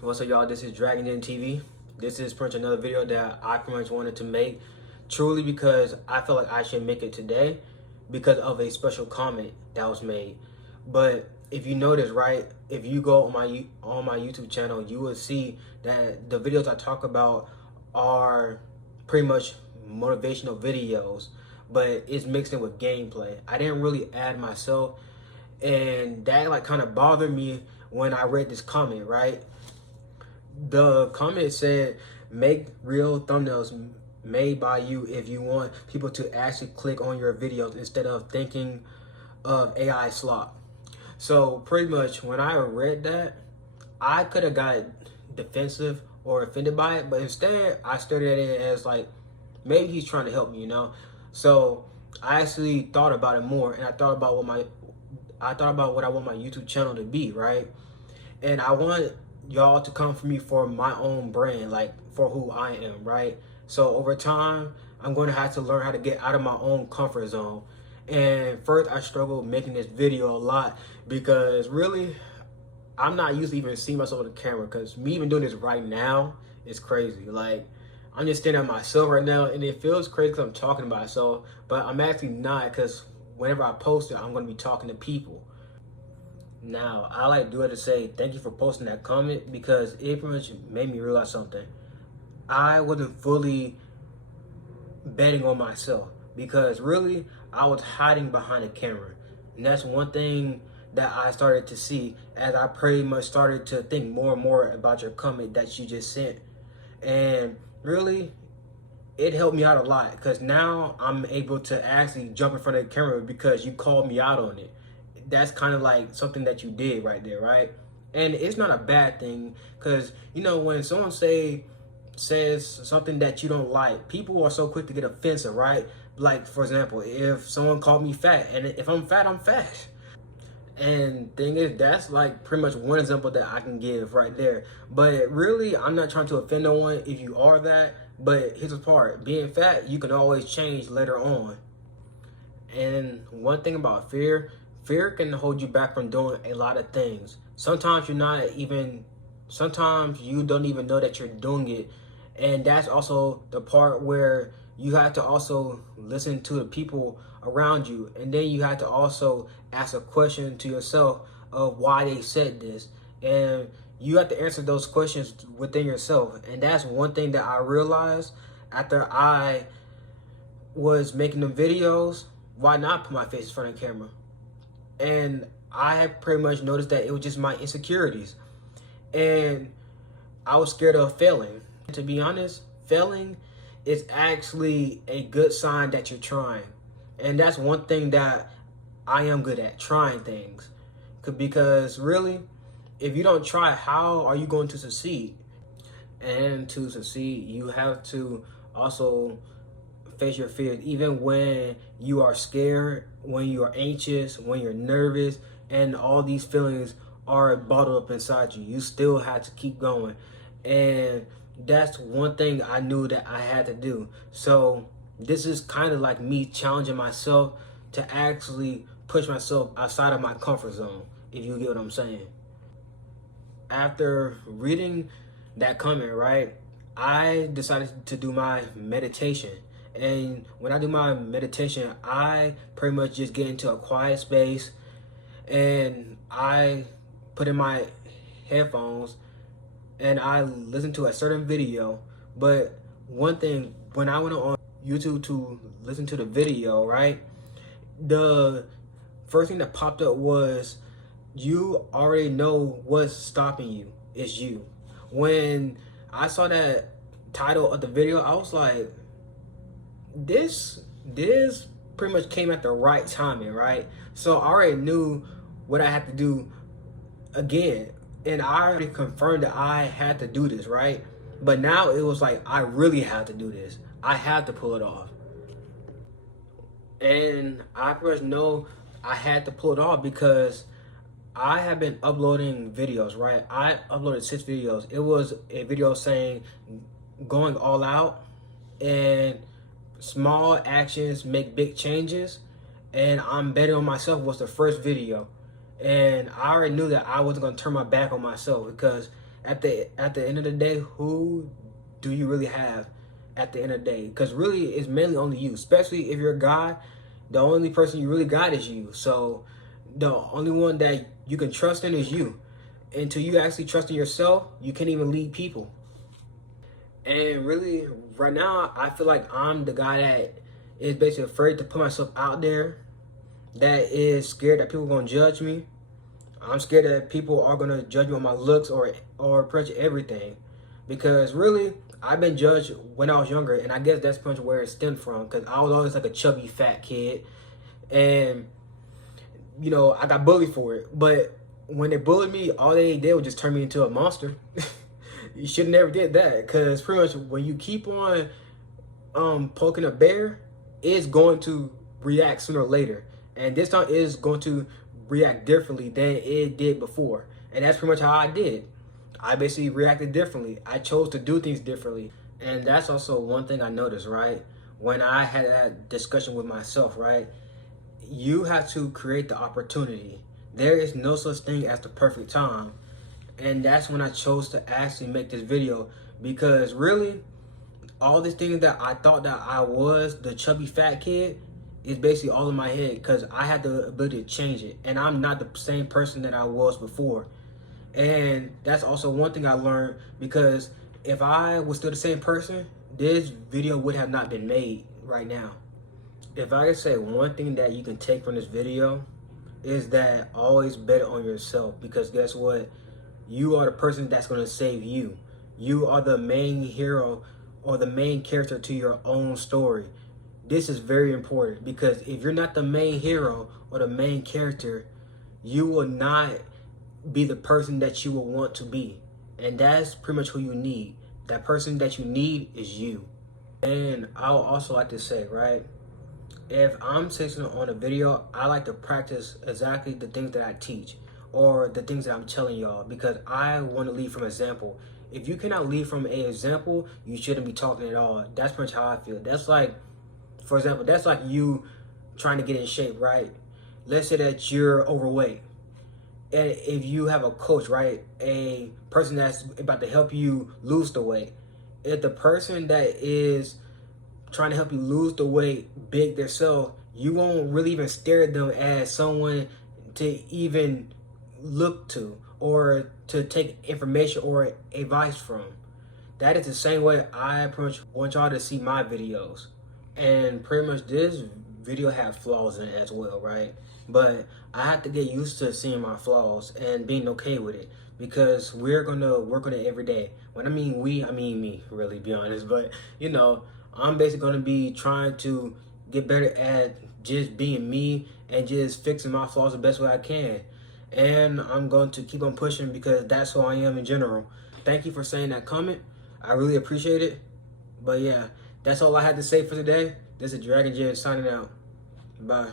What's up, y'all? This is Dragon Den TV. This is pretty much another video that I pretty much wanted to make, truly because I feel like I should make it today because of a special comment that was made. But if you notice, right, if you go on my YouTube channel, you will see that the videos I talk about are pretty much motivational videos, but it's mixed in with gameplay. I didn't really add myself, and that like kind of bothered me when I read this comment, right? The comment said, make real thumbnails made by you if you want people to actually click on your videos instead of thinking of AI slop. So pretty much when I read that, I could have got defensive or offended by it, but instead I stared at it as like, maybe he's trying to help me, you know? So I actually thought about it more, and I thought about what I want my YouTube channel to be, right? And I want y'all to come for me for my own brand, like for who I am, right? So over time, I'm going to have to learn how to get out of my own comfort zone. And first, I struggled making this video a lot because really, I'm not used to even seeing myself on the camera, because me even doing this right now is crazy. Like, I'm just staring at myself right now, and it feels crazy because I'm talking about myself, but I'm actually not, because whenever I post it, I'm going to be talking to people. Now, I like do it to say thank you for posting that comment, because it pretty much made me realize something. I wasn't fully betting on myself, because really I was hiding behind a camera. And that's one thing that I started to see as I pretty much started to think more and more about your comment that you just sent. And really, it helped me out a lot, because now I'm able to actually jump in front of the camera because you called me out on it. That's kind of like something that you did right there, right? And it's not a bad thing, because you know, when someone says something that you don't like, people are so quick to get offensive, right? Like, for example, if someone called me fat, and if I'm fat, I'm fat. And thing is, that's like pretty much one example that I can give right there. But really, I'm not trying to offend no one if you are that. But here's the part: being fat, you can always change later on. And one thing about fear can hold you back from doing a lot of things. Sometimes sometimes you don't even know that you're doing it. And that's also the part where you have to also listen to the people around you. And then you have to also ask a question to yourself of why they said this. And you have to answer those questions within yourself. And that's one thing that I realized after I was making the videos. Why not put my face in front of the camera? And I had pretty much noticed that it was just my insecurities. And I was scared of failing. To be honest, failing is actually a good sign that you're trying. And that's one thing that I am good at, trying things. Because really, if you don't try, how are you going to succeed? And to succeed, you have to also face your fears, even when you are scared, when you are anxious, when you're nervous, and all these feelings are bottled up inside you. You still have to keep going. And that's one thing I knew that I had to do. So this is kind of like me challenging myself to actually push myself outside of my comfort zone, if you get what I'm saying. After reading that comment, right, I decided to do my meditation. And when I do my meditation, I pretty much just get into a quiet space, and I put in my headphones and I listen to a certain video. But one thing, when I went on YouTube to listen to the video, right, the first thing that popped up was, you already know what's stopping you. It's you. When I saw that title of the video, I was like, this pretty much came at the right timing, right? So I already knew what I had to do again, and I already confirmed that I had to do this, right? But now it was like, I really had to do this. I had to pull it off. And I pretty much know I had to pull it off because I have been uploading videos, right? I uploaded 6 videos. It was a video saying going all out, and small actions make big changes, and I'm betting on myself was the first video. And I already knew that I wasn't going to turn my back on myself, because at the end of the day, who do you really have at the end of the day? Because really, it's mainly only you. Especially if you're a guy, the only person you really got is you. So the only one that you can trust in is you. Until you actually trust in yourself, you can't even lead people. And really, right now, I feel like I'm the guy that is basically afraid to put myself out there, that is scared that people are going to judge me. I'm scared that people are going to judge me on my looks or pretty much everything. Because really, I've been judged when I was younger, and I guess that's pretty much where it stemmed from. Because I was always like a chubby, fat kid. And, you know, I got bullied for it. But when they bullied me, all they did was just turn me into a monster. You should never did that, because pretty much when you keep on poking a bear, it's going to react sooner or later. And this time is going to react differently than it did before. And that's pretty much how I did. I basically reacted differently. I chose to do things differently. And that's also one thing I noticed, right? When I had that discussion with myself, right? You have to create the opportunity. There is no such thing as the perfect time. And that's when I chose to actually make this video, because really, all these things that I thought that I was, the chubby fat kid, is basically all in my head, because I had the ability to change it. And I'm not the same person that I was before. And that's also one thing I learned, because if I was still the same person, this video would have not been made right now. If I could say one thing that you can take from this video, is that always bet on yourself, because guess what? You are the person that's going to save you. You are the main hero or the main character to your own story. This is very important, because if you're not the main hero or the main character, you will not be the person that you will want to be. And that's pretty much who you need. That person that you need is you. And I would also like to say, right, if I'm sitting on a video, I like to practice exactly the things that I teach, or the things that I'm telling y'all, because I want to lead from example. If you cannot lead from an example, you shouldn't be talking at all. That's pretty much how I feel. That's like, for example, that's like you trying to get in shape, right? Let's say that you're overweight. And if you have a coach, right, a person that's about to help you lose the weight, if the person that is trying to help you lose the weight big themselves, you won't really even stare at them as someone to even look to or to take information or advice from. That is the same way I pretty much want y'all to see my videos. And pretty much this video have flaws in it as well, right? But I have to get used to seeing my flaws and being okay with it, because we're gonna work on it every day. When I mean we, I mean me, really, be honest. But you know, I'm basically gonna be trying to get better at just being me and just fixing my flaws the best way I can. And I'm going to keep on pushing, because that's who I am in general. Thank you for saying that comment. I really appreciate it. But yeah, that's all I had to say for today. This is Dragon Jen signing out. Bye.